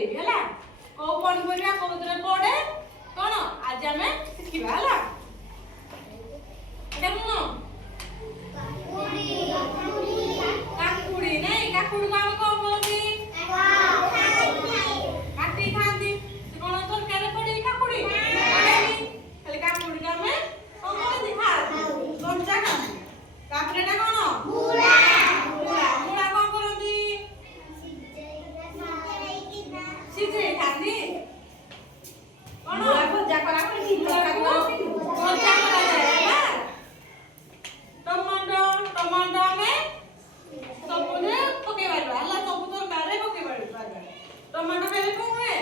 बतैबी है को पनिपरिया कोउतरे पड़े कौन आज आम शिखा है काकुड़ी नहीं काकुड़ी को आम कौन बोलती काटी खाती कौन तरकारी पड़ी काकुड़ी खाली काकुड़ी का आम कौन बोलती खाती कंचा खाती काकुड़ीटा कौन मूला मूला कौन करती सिझे खाती कौन भजा करा भजा करा टमाटो टमाटो में सबने पके बारबा हला सब तरकारी पके बारबा टमाटो पहले कौन हुए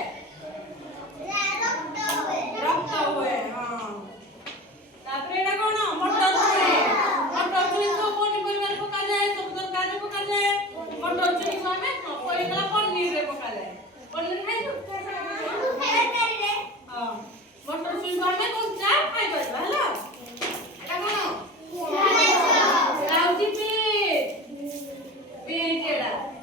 रक्त हुए हां तापर एटा कोन मटर हुए मटर चुनी को कोनी परिवार पका जाए सब तरकारी पका जाए मटर चुनी को हमें कोई कला पनीर रे पका जाए पनीर खाइ हां मटर चुनी को हमें कोन चा खाइ बारबा हला एटा कोन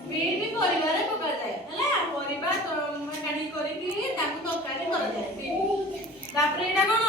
बीट परिवार पका जाए है परिवा काटी करके तरकारी कर जाए तापर एटा कौन